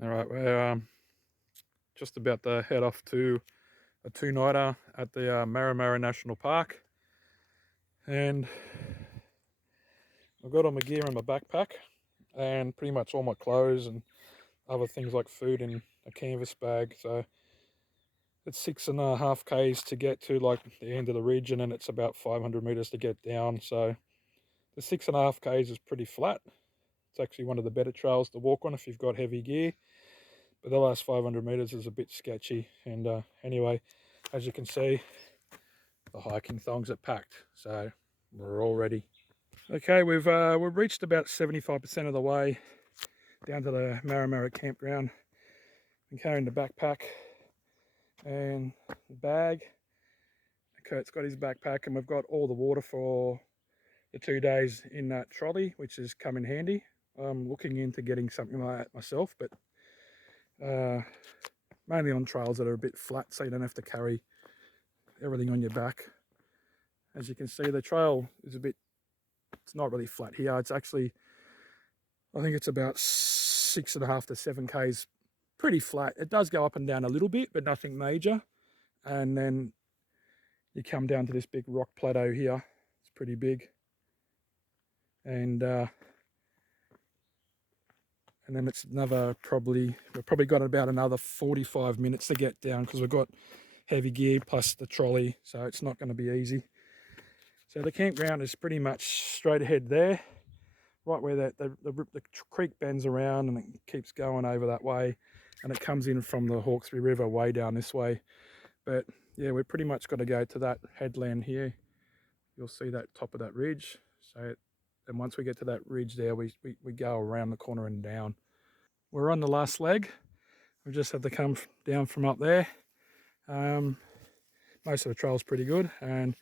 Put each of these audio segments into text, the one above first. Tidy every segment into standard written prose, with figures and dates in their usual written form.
All right, we're just about to head off to a two-nighter at the Marramarra National Park, and I've got all my gear in my backpack and pretty much all my clothes and other things like food in a canvas bag. So it's 6.5 k's to get to like the end of the ridge, and then it's about 500 meters to get down. So the 6.5 k's is pretty flat. It's actually one of the better trails to walk on if you've got heavy gear. But the last 500 meters is a bit sketchy. And anyway, as you can see, the hiking thongs are packed, so we're all ready. Okay, we've reached about 75% of the way down to the Marramarra campground. I'm carrying the backpack and the bag. Kurt's got his backpack, and we've got all the water for the 2 days in that trolley, which has come in handy. I'm looking into getting something like that myself, but mainly on trails that are a bit flat, so you don't have to carry everything on your back. As you can see, the trail is it's not really flat here. It's actually, I think it's about 6.5 to 7 k's, pretty flat. It does go up and down a little bit, but nothing major. And then you come down to this big rock plateau here. It's pretty big. And then it's another we've probably got about another 45 minutes to get down, because we've got heavy gear plus the trolley, so it's not going to be easy. So the campground is pretty much straight ahead there, right where the creek bends around and it keeps going over that way, and it comes in from the Hawkesbury River way down this way. But yeah, we've pretty much got to go to that headland here. You'll see that top of that ridge. So, and once we get to that ridge there, we go around the corner and down. We're on the last leg. We just had to come down from up there. Most of the trail's pretty good, and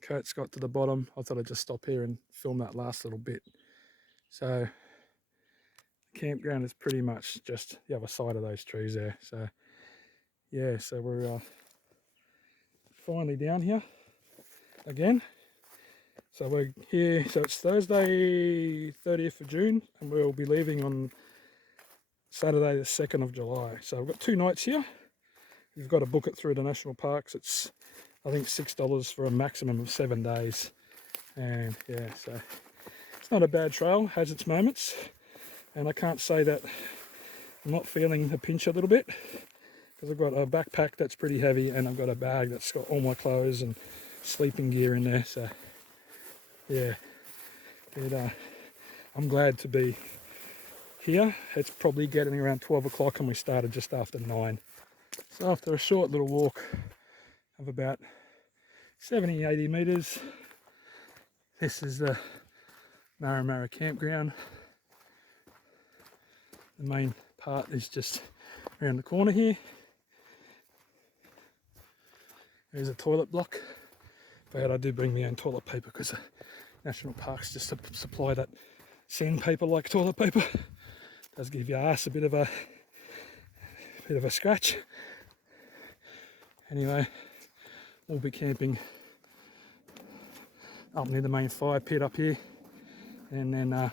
Kurt's got to the bottom. I thought I'd just stop here and film that last little bit. So the campground is pretty much just the other side of those trees there. So yeah, so we're finally down here again. So we're here, so it's Thursday 30th of June, and we'll be leaving on Saturday the 2nd of July. So we've got 2 nights here. You've got to book it through the national parks. It's, I think, $6 for a maximum of 7 days. And yeah, so it's not a bad trail, has its moments. And I can't say that I'm not feeling the pinch a little bit, because I've got a backpack that's pretty heavy, and I've got a bag that's got all my clothes and sleeping gear in there. So yeah, I'm glad to be here. It's probably getting around 12 o'clock, and we started just after 9. So after a short little walk of about 70-80 meters, this is the Marramarra campground. The main part is just around the corner here. There's a toilet block, but I do bring my own toilet paper, because the national parks just supply that sandpaper like toilet paper. It does give your ass a bit of a scratch. Anyway, we'll be camping up near the main fire pit up here, and then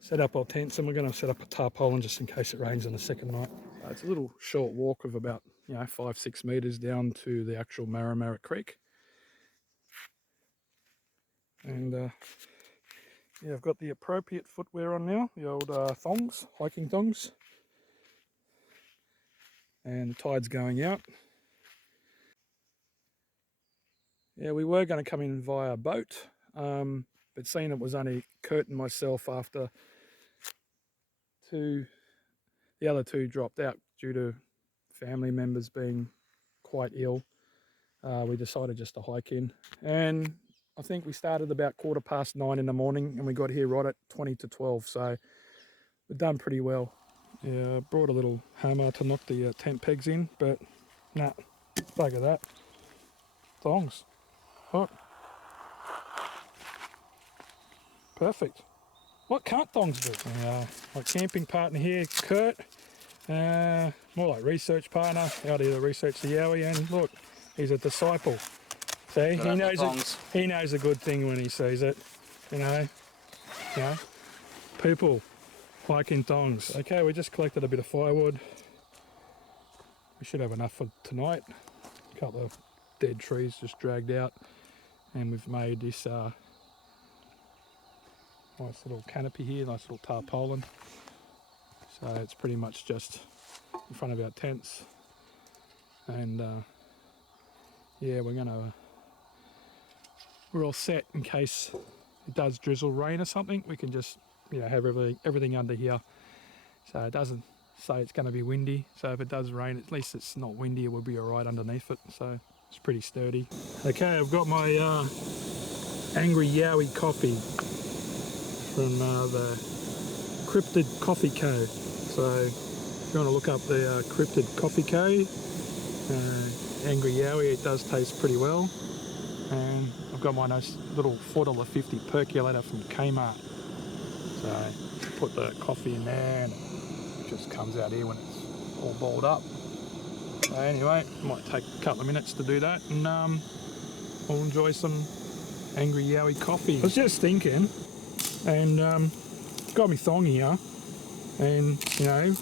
set up our tents, and we're going to set up a tarpaulin just in case it rains on the second night. It's a little short walk of about 5-6 meters down to the actual Marramarra Creek. And yeah, I've got the appropriate footwear on now, the old thongs, hiking thongs. And the tide's going out. Yeah, we were going to come in via boat, but seeing it was only Kurt and myself after the other 2 dropped out due to family members being quite ill, we decided just to hike in. And I think we started about 9:15 in the morning, and we got here right at 20 to 12, so we've done pretty well. Yeah, I brought a little hammer to knock the tent pegs in, but nah, bugger that. Thongs. Hot. Perfect. What can't thongs do? My camping partner here, Kurt, more like research partner, out here to research the Yowie, and look, he's a disciple. See, he knows a good thing when he sees it, you know. People, Hiking thongs. Okay, we just collected a bit of firewood. We should have enough for tonight. A couple of dead trees just dragged out, and we've made this nice little canopy here, nice little tarpaulin. So it's pretty much just in front of our tents, and yeah, we're all set in case it does drizzle, rain or something. We can just, you know, have everything under here, so it doesn't say it's going to be windy. So if it does rain, at least it's not windy. It will be alright underneath it. So it's pretty sturdy. Okay, I've got my Angry Yowie coffee from the Cryptid Coffee Co. So if you want to look up the Cryptid Coffee Co, Angry Yowie, it does taste pretty well. And I've got my nice little $4.50 percolator from Kmart. So put the coffee in there and it just comes out here when it's all boiled up. So anyway, it might take a couple of minutes to do that, and we'll enjoy some Angry Yowie coffee. I was just thinking, and got me thong here, and you know,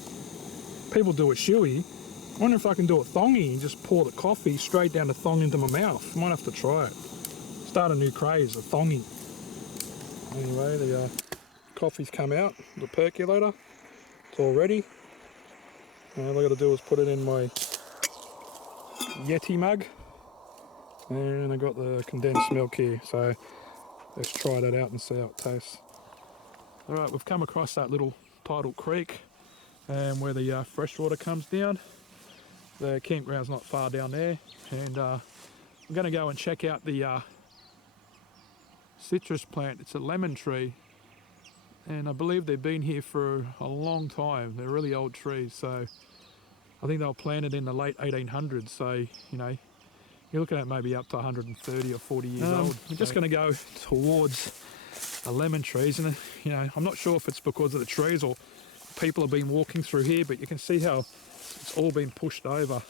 people do a shoey. I wonder if I can do a thongy and just pour the coffee straight down the thong into my mouth. I might have to try it. Start a new craze, a thongy. Anyway, the coffee's come out, the percolator. It's all ready. And all I got to do is put it in my Yeti mug. And I got the condensed milk here. So let's try that out and see how it tastes. Alright, we've come across that little tidal creek where the fresh water comes down. The campground's not far down there, and I'm going to go and check out the citrus plant. It's a lemon tree, and I believe they've been here for a long time. They're really old trees, so I think they were planted in the late 1800s, so you know, you're looking at maybe up to 130 or 40 years old. We're just going to go towards the lemon trees, and you know, I'm not sure if it's because of the trees or people have been walking through here, but you can see how it's all been pushed over.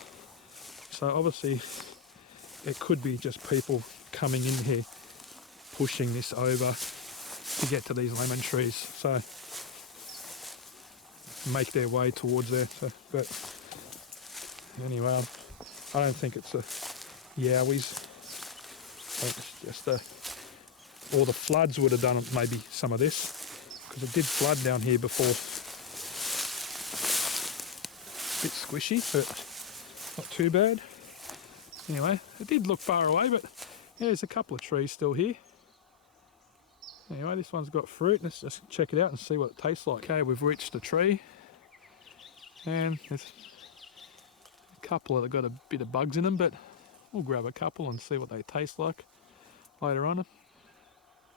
So obviously it could be just people coming in here pushing this over to get to these lemon trees, so make their way towards there. So, but anyway, I don't think it's a Yowies. I think it's just or the floods would have done maybe some of this, because it did flood down here before. Bit squishy, but not too bad. Anyway, it did look far away, but yeah, there's a couple of trees still here. Anyway, this one's got fruit. Let's just check it out and see what it tastes like. Okay, we've reached the tree, and there's a couple that got a bit of bugs in them, but we'll grab a couple and see what they taste like later on.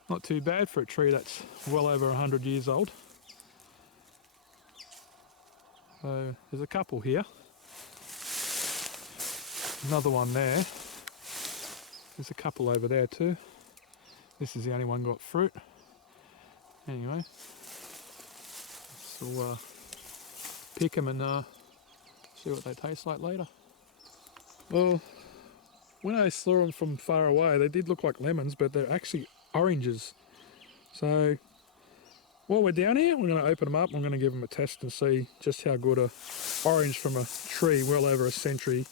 Not too bad for a tree that's well over 100 years old. So there's a couple here. Another one there. There's a couple over there too. This is the only one got fruit. Anyway, so we'll pick them and see what they taste like later. Well, when I saw them from far away, they did look like lemons, but they're actually oranges. So while we're down here, we're going to open them up. I'm going to give them a test and see just how good a orange from a tree well over a century.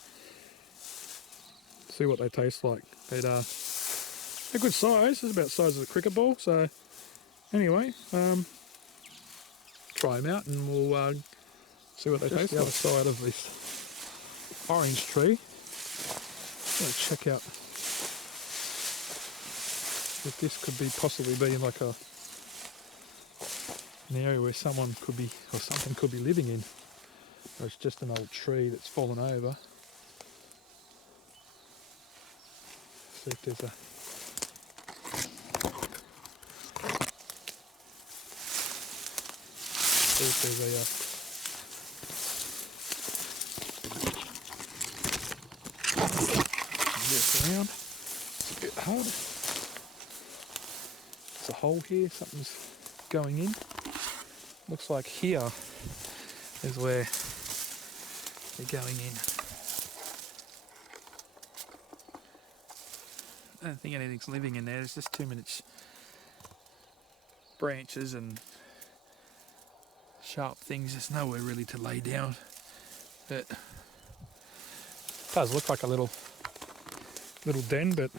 See what they taste like. But they're good size. It's about the size of a cricket ball. So anyway, try them out and we'll see what they taste like. The other side of this orange tree. Let's check out if this could be possibly being like an area where someone could be, or something could be living in, or it's just an old tree that's fallen over. See if there's a this around. It's a bit hard. There's a hole here, something's going in. Looks like here is where they're going in. I don't think anything's living in there. There's just too many branches and sharp things. There's nowhere really to lay down, but it does look like a little den, but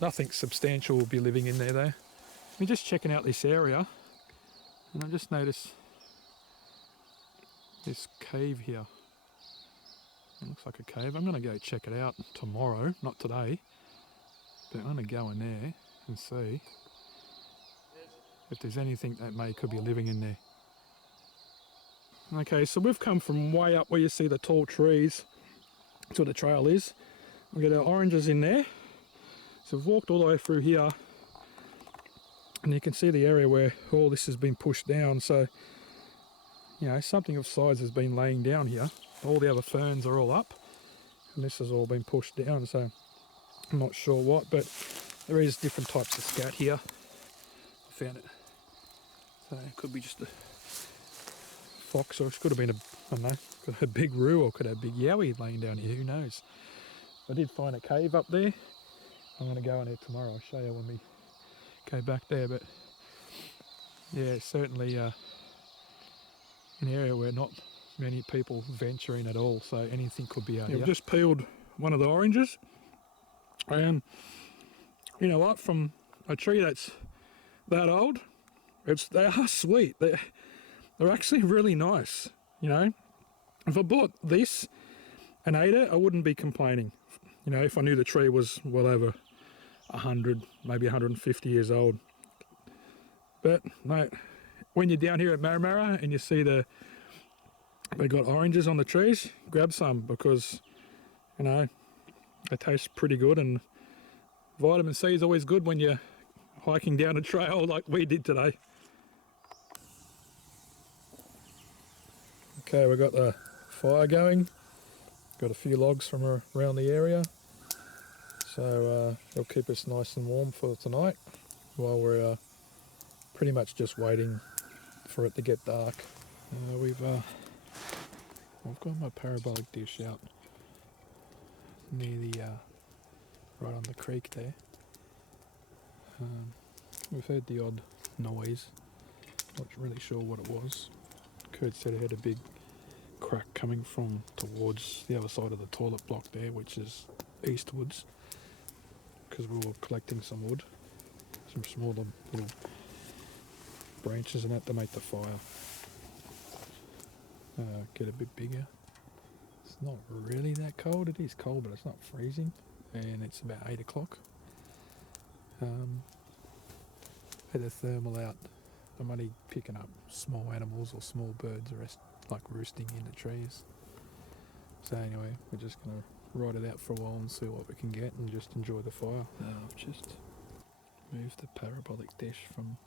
nothing substantial will be living in there though. I'm just checking out this area, and I just noticed this cave here. It looks like a cave. I'm going to go check it out tomorrow, not today, but I'm going to go in there and see if there's anything that could be living in there. Okay, so we've come from way up where you see the tall trees to where the trail is. We've got our oranges in there. So we've walked all the way through here, and you can see the area where all this has been pushed down. So, you know, something of size has been laying down here. All the other ferns are all up, and this has all been pushed down, so I'm not sure what, but there is different types of scat here. I found it. So it could be just a fox, or it could have been I don't know, could have a big roo, or could have a big yowie laying down here, who knows. I did find a cave up there. I'm going to go in there tomorrow. I'll show you when we go back there, but yeah, it's certainly an area where not many people venture in at all, so anything could be out here. I've just peeled one of the oranges, and you know what, from a tree that's that old, they are sweet. They're actually really nice, you know. If I bought this and ate it, I wouldn't be complaining, you know, if I knew the tree was well over 100, maybe 150 years old. But mate, when you're down here at Marramarra and you see they got oranges on the trees, grab some, because you know they taste pretty good, and vitamin C is always good when you're hiking down a trail like we did today. Okay, we've got the fire going. Got a few logs from around the area, so it'll keep us nice and warm for tonight while we're pretty much just waiting for it to get dark. I've got my parabolic dish out near the right on the creek there. We've heard the odd noise, not really sure what it was. Kurt said it had a big crack coming from towards the other side of the toilet block there, which is eastwards, because we were collecting some wood, some smaller little branches and that to make the fire get a bit bigger. It's not really that cold. It is cold, but it's not freezing, and it's about 8 o'clock. Had a thermal out. I'm only picking up small animals or small birds, the rest like roosting in the trees. So anyway, we're just going to ride it out for a while and see what we can get and just enjoy the fire. I've just moved the parabolic dish from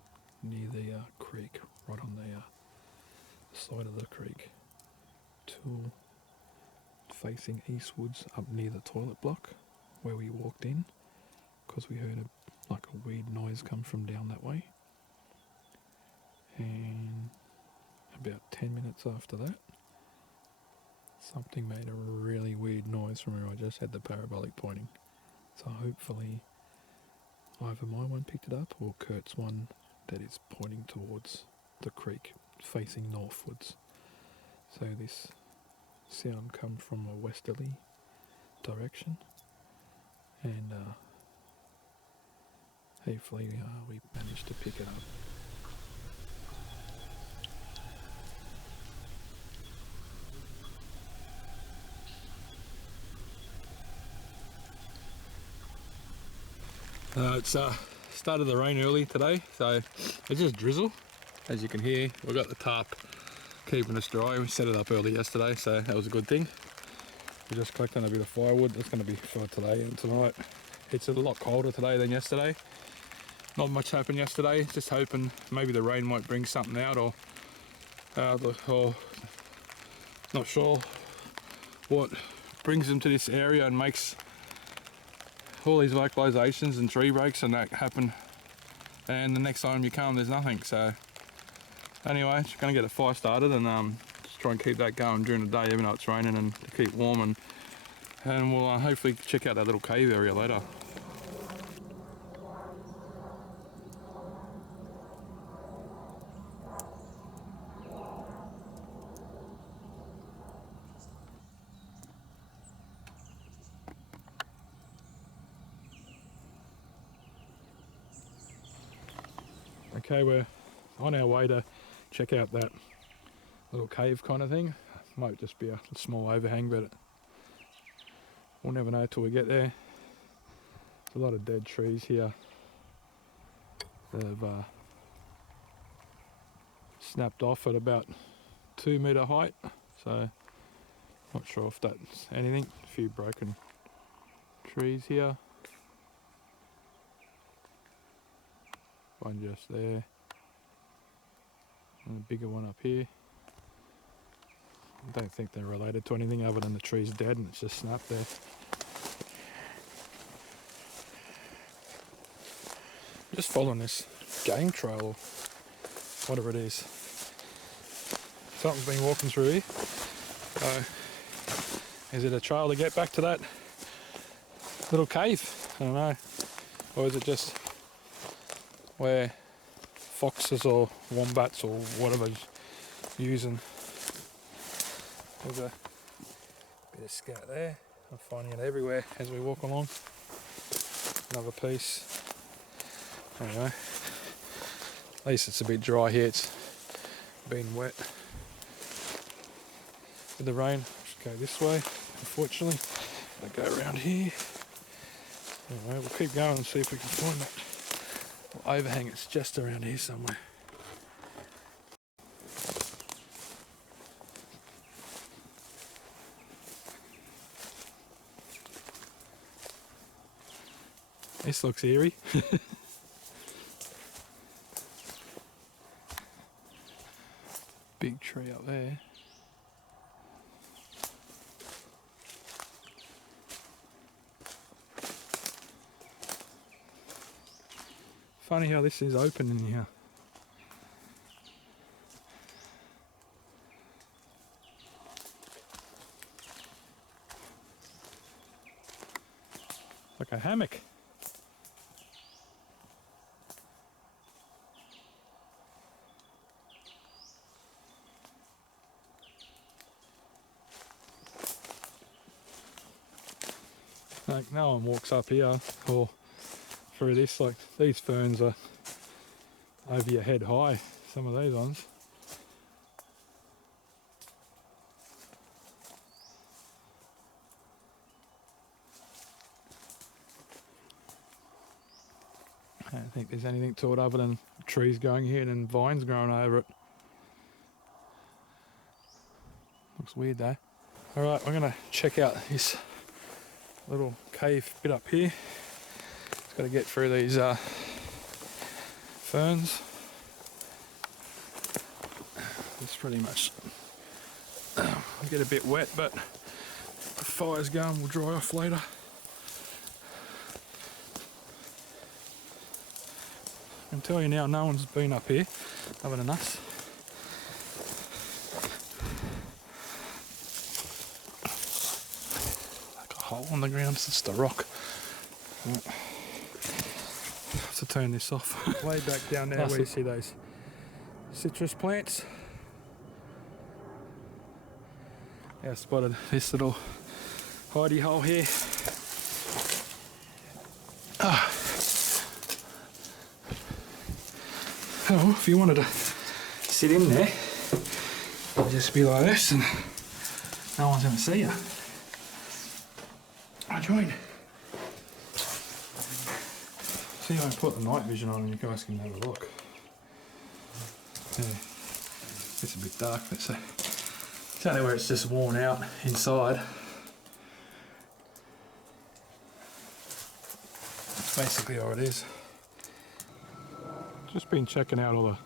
near the creek, right on the side of the creek, to facing eastwards up near the toilet block where we walked in, because we heard like a weird noise come from down that way. And about 10 minutes after that, something made a really weird noise from where I just had the parabolic pointing. So hopefully either my one picked it up or Kurt's one that is pointing towards the creek, facing northwards. So this sound come from a westerly direction, and hopefully we managed to pick it up. It's started to rain early today, so it's just drizzle. As you can hear, we've got the tarp keeping us dry. We set it up early yesterday, so that was a good thing. We're just collecting a bit of firewood. That's going to be for today and tonight. It's a lot colder today than yesterday. Not much happened yesterday. Just hoping maybe the rain might bring something out, or not sure what brings them to this area and makes all these vocalizations and tree breaks and that happen, and the next time you come there's nothing. So anyway, just going to get a fire started and just try and keep that going during the day, even though it's raining, and to keep warm, and we'll hopefully check out that little cave area later. Okay, we're on our way to check out that little cave kind of thing. Might just be a small overhang, but we'll never know till we get there. There's a lot of dead trees here. They've snapped off at about 2 metre height, so not sure if that's anything. A few broken trees here. One just there, and a bigger one up here. I don't think they're related to anything other than the tree's dead and it's just snapped there. Just following this game trail or whatever it is. Something's been walking through here. Is it a trail to get back to that little cave? I don't know. Or is it just where foxes or wombats or whatever's using? There's a bit of scat there. I'm finding it everywhere as we walk along. Another piece. Anyway, at least it's a bit dry here. It's been wet with the rain. Just go this way, unfortunately. I'll go around here. Anyway, we'll keep going and see if we can find that overhang. It's just around here somewhere. This looks eerie. Big tree up there. Funny how this is open in here. Like a hammock. Like no one walks up here or through this. Like these ferns are over your head high, some of these ones. I don't think there's anything to it other than trees going here and then vines growing over it. Looks weird though. Alright, we're going to check out this little cave bit up here. Just got to get through these ferns. It's pretty much get a bit wet, but the fire's going, will dry off later. I can tell you now, no one's been up here other than us. Like a hole on the ground, it's just a rock. Right. Have to turn this off. Way back down there where you see those citrus plants. I spotted this little hidey hole here. Oh, if you wanted to sit in there, it'd just be like this and no one's going to see you. I joined. See, I put the night vision on and you guys can have a look. Yeah. It's a bit dark, but it's only where it's just worn out inside. That's basically all it is. Just been checking out all the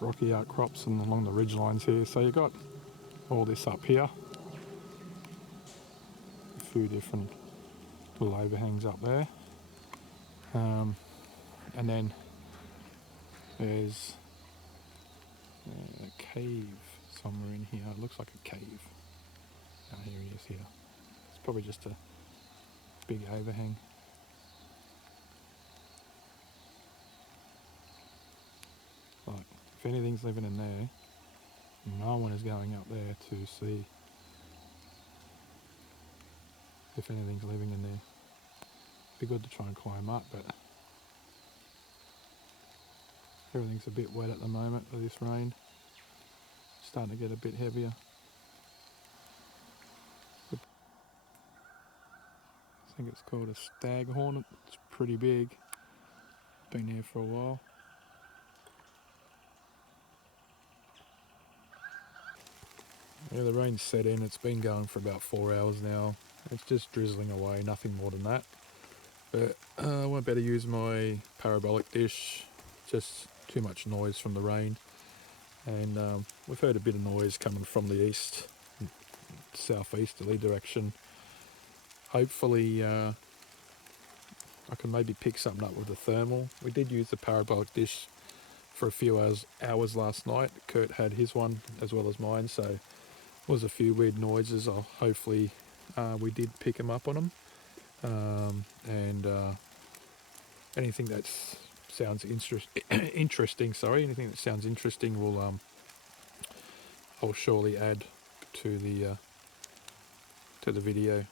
rocky outcrops and along the ridge lines here. So you got all this up here. A few different little overhangs up there. And then there's a cave somewhere in here. It looks like a cave. Oh, here he is here. It's probably just a big overhang. Like, if anything's living in there, no one is going up there to see if anything's living in there. Be good to try and climb up, but Everything's a bit wet at the moment with this rain. Starting to get a bit heavier. I think it's called a stag hornet. It's pretty big. Been here for a while. Yeah, the rain's set in. It's been going for about 4 hours now. It's just drizzling away, nothing more than that. But I won't better use my parabolic dish. Just too much noise from the rain. And we've heard a bit of noise coming from the east, southeasterly direction. Hopefully I can maybe pick something up with the thermal. We did use the parabolic dish for a few hours last night. Kurt had his one as well as mine, so there was a few weird noises. Hopefully we did pick them up on them. And anything that sounds interesting, anything that sounds interesting will I'll surely add to the video.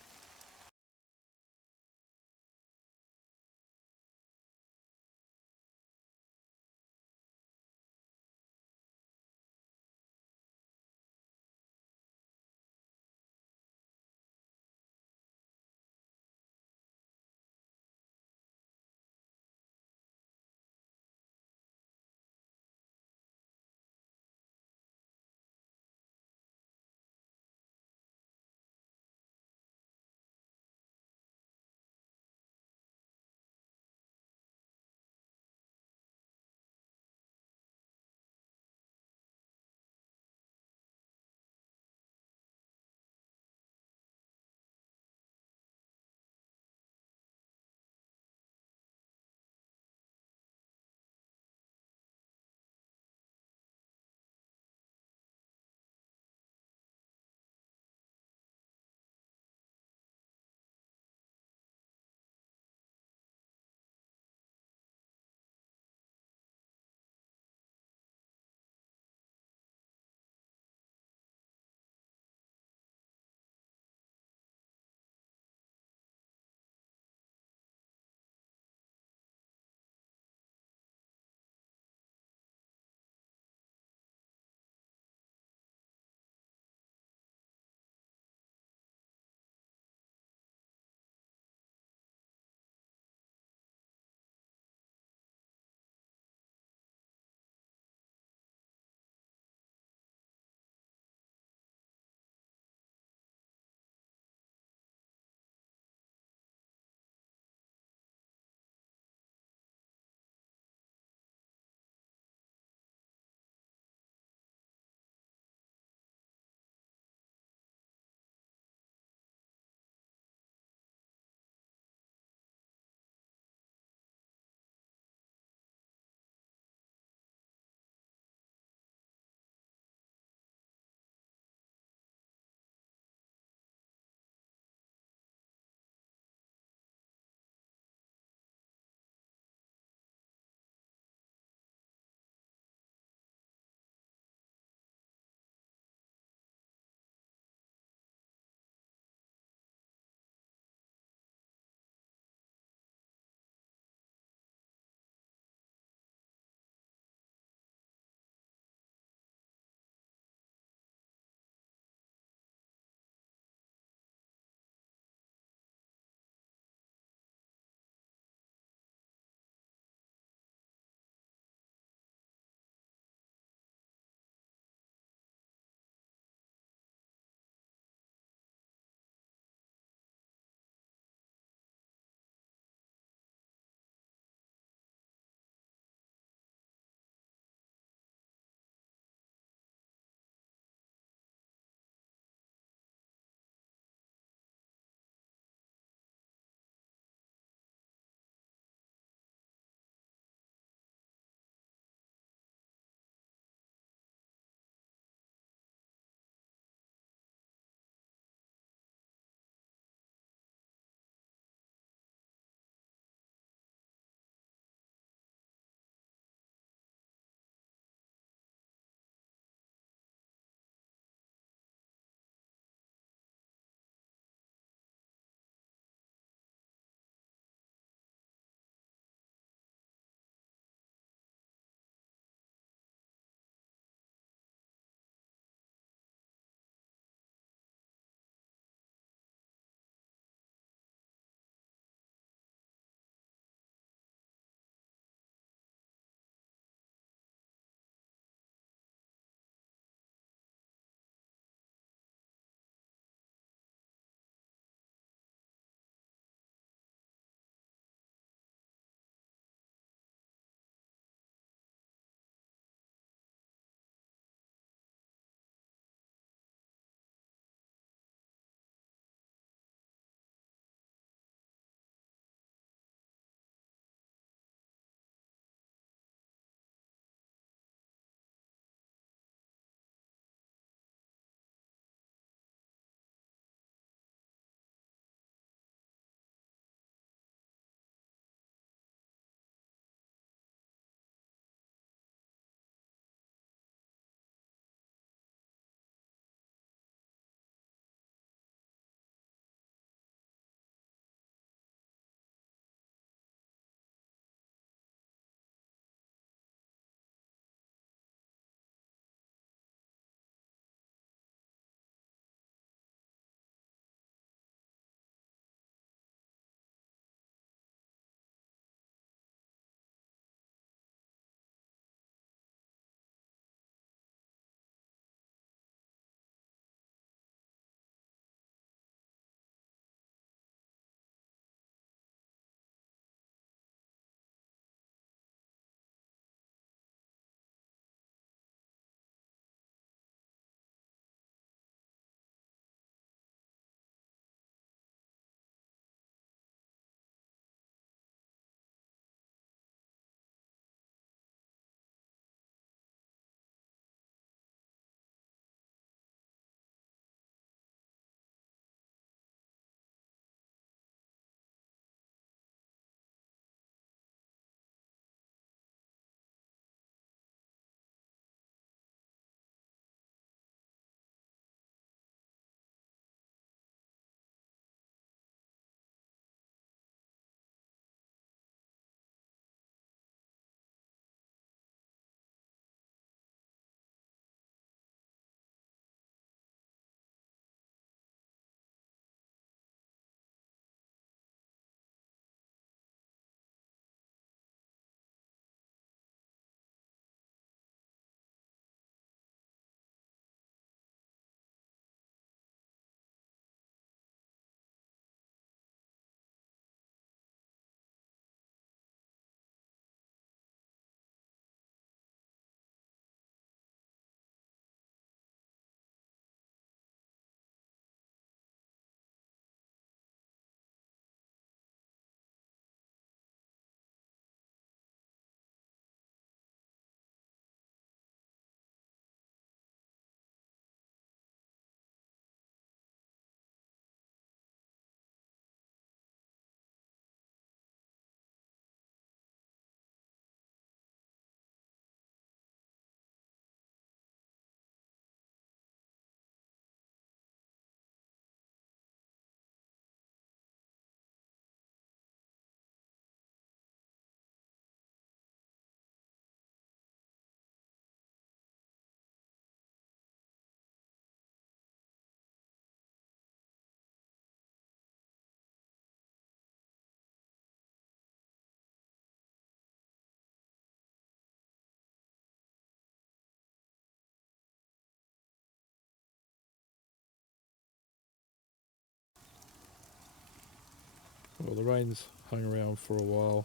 well, the rain's hung around for a while,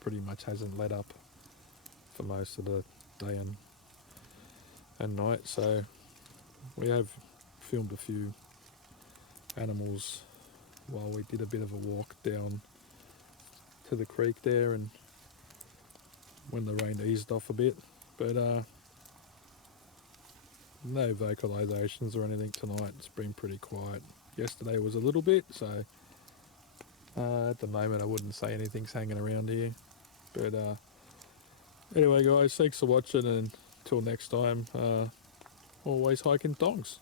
pretty much hasn't let up for most of the day and night, so we have filmed a few animals while we did a bit of a walk down to the creek there, and when the rain eased off a bit, but no vocalisations or anything tonight. It's been pretty quiet. Yesterday was a little bit, so at the moment I wouldn't say anything's hanging around here, but anyway guys, thanks for watching, and until next time, always hiking thongs.